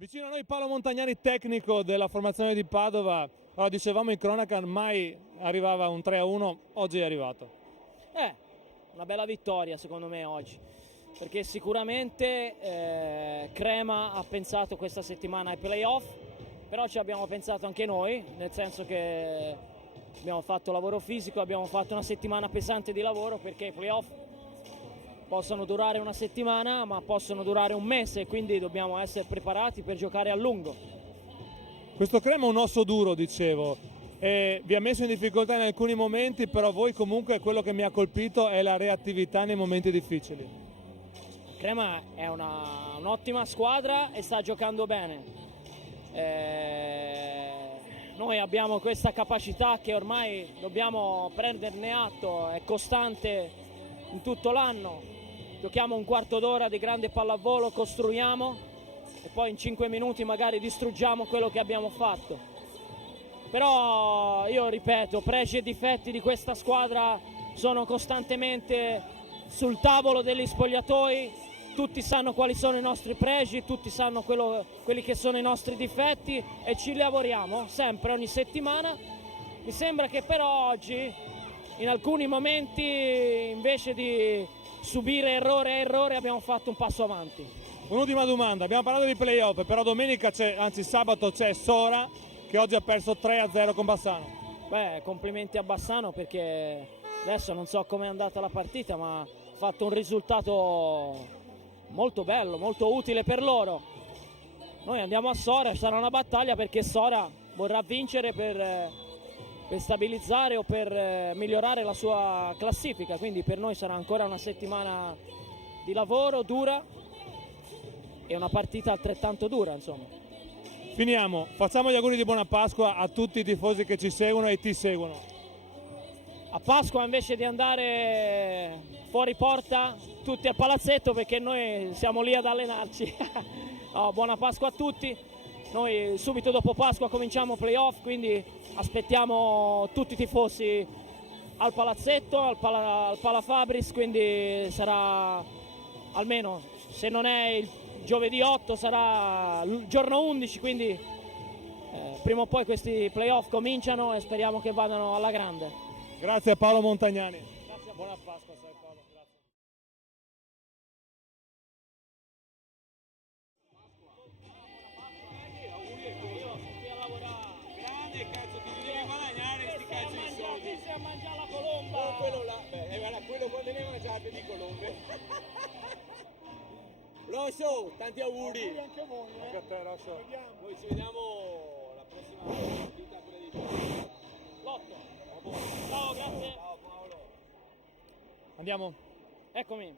Vicino a noi Paolo Montagnani, tecnico della formazione di Padova. Allora, dicevamo in cronaca, mai arrivava un 3-1, oggi è arrivato. Una bella vittoria secondo me oggi, perché sicuramente Crema ha pensato questa settimana ai playoff, però ci abbiamo pensato anche noi, nel senso che abbiamo fatto lavoro fisico, abbiamo fatto una settimana pesante di lavoro, perché i playoff possono durare una settimana ma possono durare un mese, quindi dobbiamo essere preparati per giocare a lungo. Questo Crema è un osso duro, dicevo, e vi ha messo in difficoltà in alcuni momenti, però voi comunque quello che mi ha colpito è la reattività nei momenti difficili. Crema è un'ottima squadra e sta giocando bene. Noi abbiamo questa capacità che ormai dobbiamo prenderne atto, è costante in tutto l'anno. Giochiamo un quarto d'ora di grande pallavolo, costruiamo e poi in 5 minuti magari distruggiamo quello che abbiamo fatto. Però io ripeto, pregi e difetti di questa squadra sono costantemente sul tavolo degli spogliatoi, tutti sanno quali sono i nostri pregi, tutti sanno quelli che sono i nostri difetti e ci lavoriamo sempre, ogni settimana. Mi sembra che però oggi in alcuni momenti invece di subire errore a errore abbiamo fatto un passo avanti. Un'ultima domanda, abbiamo parlato di playoff, però domenica sabato c'è Sora che oggi ha perso 3-0 con Bassano. Complimenti a Bassano, perché adesso non so com'è andata la partita, ma ha fatto un risultato molto bello, molto utile per loro. Noi andiamo a Sora, sarà una battaglia perché Sora vorrà vincere per stabilizzare o per migliorare la sua classifica, quindi per noi sarà ancora una settimana di lavoro dura e una partita altrettanto dura, insomma. Finiamo, facciamo gli auguri di buona Pasqua a tutti i tifosi che ci seguono e ti seguono. A Pasqua invece di andare fuori porta, tutti al palazzetto, perché noi siamo lì ad allenarci. No, buona Pasqua a tutti. Noi subito dopo Pasqua cominciamo playoff, quindi aspettiamo tutti i tifosi al palazzetto, al Pala Fabris, quindi sarà almeno, se non è il giovedì 8 sarà il giorno 11, quindi prima o poi questi playoff cominciano e speriamo che vadano alla grande. Grazie a Paolo Montagnani. Grazie, buona Pasqua Paolo. Grazie. A mangiare la colomba. Oh, quello là, era quello quando ne mangiate di colombe. Rosso, tanti auguri. Anche a voi, Anche a te, Rosso. Noi ci vediamo la prossima partita, quella di L'8. Ciao, grazie. Ciao Paolo. Andiamo. Eccomi.